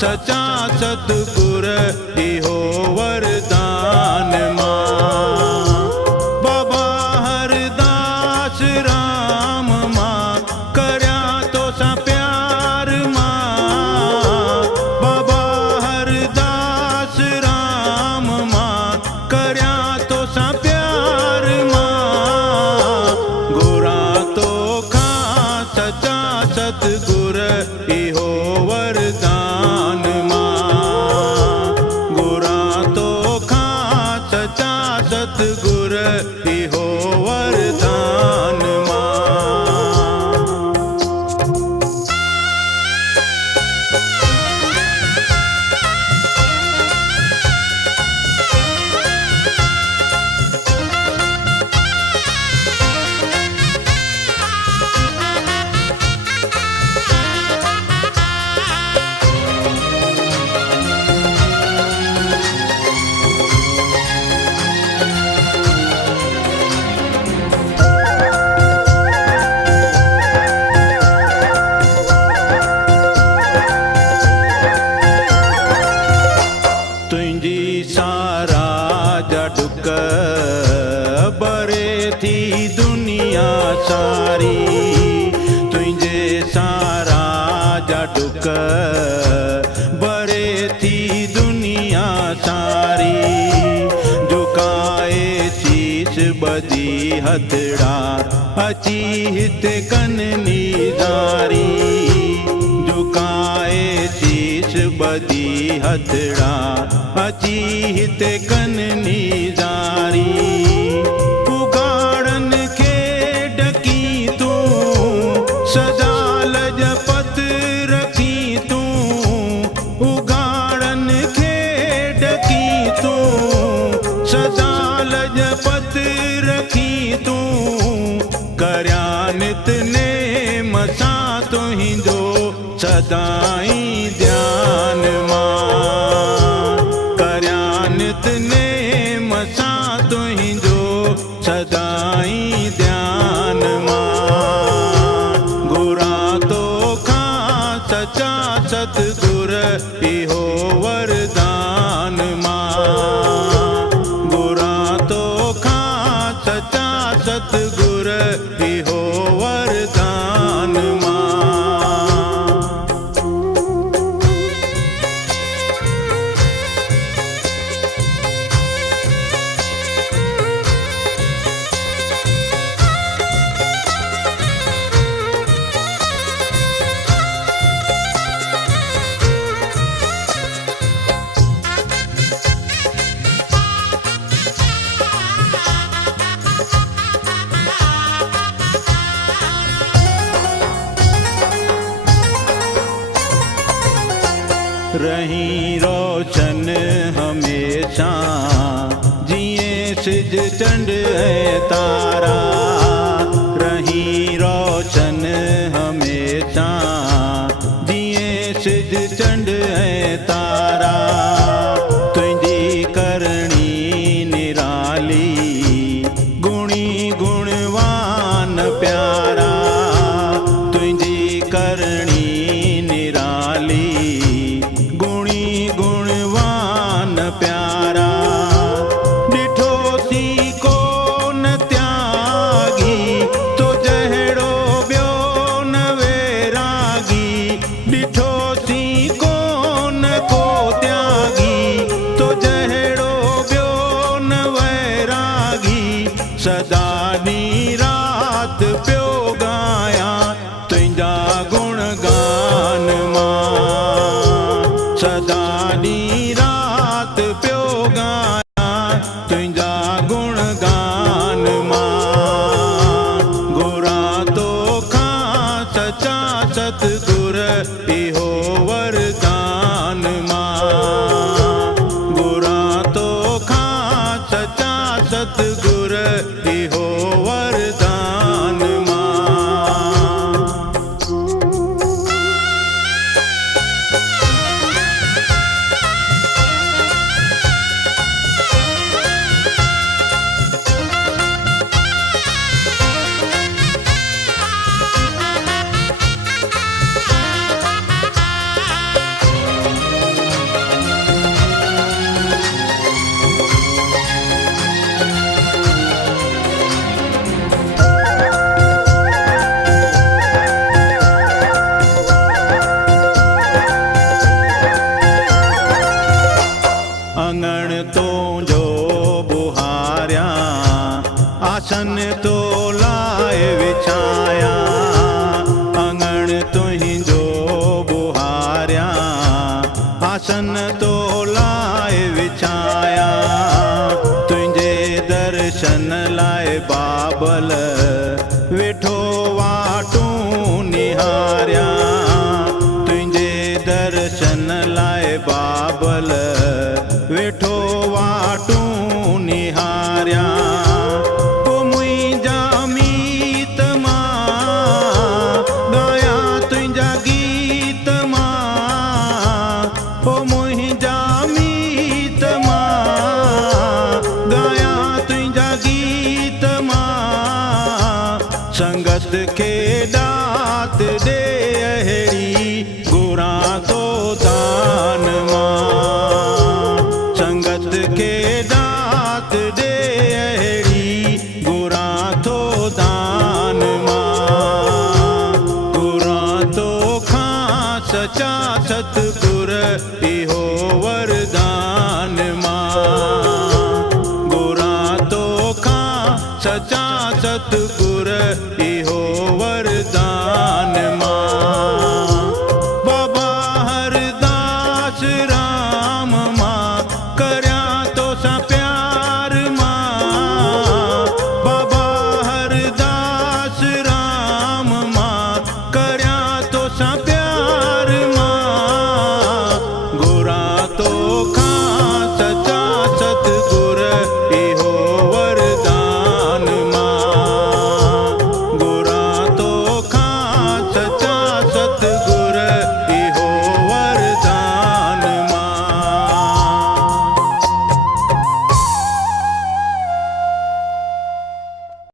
सचा सतगुर इहो वरदान मां। बाबा हरदास राम मां करया तो सा प्यार मां। बाबा हरदास राम मां करया तो सा प्यार मां। गुरा तो खा सचा सतगुर इहो वरदान मां। गुरा तो खा सचा सतगुर इहो वरदान मां। तुंहिंजी सारा जडुक बरे थी दुनिया सारी। तुंहिंजे सारा जडुक बरे थी दुनिया सारी। झुकाए शीश बदी हथड़ा अची हिते कननी ज़ारी। झुकाए शीश बदी हथड़ा अची हिते कननी ज़ारी। उगाड़न खे ढकी तूं सदा लजपत रखी तूं। उगाड़न खे ढकी तूं सदा लजपत रखी तूं। करया नितनेम सां तुंहिंजो सदाई ध्यान मां। करया नितनेम सां तुंहिंजो सदाई ध्यान मां। गुरा तो खा सचा सतगुर इहो वरदान मां। गुरा तो खा सचा सतगुर इहो वरदान मां। रही रोशन हमेशा जिए सिज चंड है तारा। रही रोशन हमेशा जिए सिज चंड है तारा। तुंहिंजी करणी निराली गुणी गुणवान प्यारा। तुंहिंजी करणी निराली गुणी गुणवान प्यारा। ॾिठो सी कोन त्यागी तो जहिड़ो ॿियो न वैरागी। ॾिठो सी कोन को त्यागी तो जहिड़ो ॿियो न वैरागी। सदा ॾींहुं रात पियो गाया तुंहिंजा गुण गान मां। सदा ॾींहुं रात पियो गाया तुंहिंजा गुण गान मां। गुरा तो खा सचा सतगुर इहो वरदान मां। गुरा तो खा सचा सतगुर इहो वरदान मां। दात दे अहिड़ी गुरां तो दान मां। संगत के दात दे अहिड़ी गुरां तो दान मां। गुरां तो खां सचा सतगुर इहो वरदान मां। गुरां तो खां सचा सतगुर इहो वरदान मां। बाबा हरदास राम मां करया तो सा प्यार मां। बाबा हरदास राम मां करया तो सा प्यार मां। गुरां तो खां सचा सतगुर इहो वरदान मां। गुरां तो खां सचा सतगुर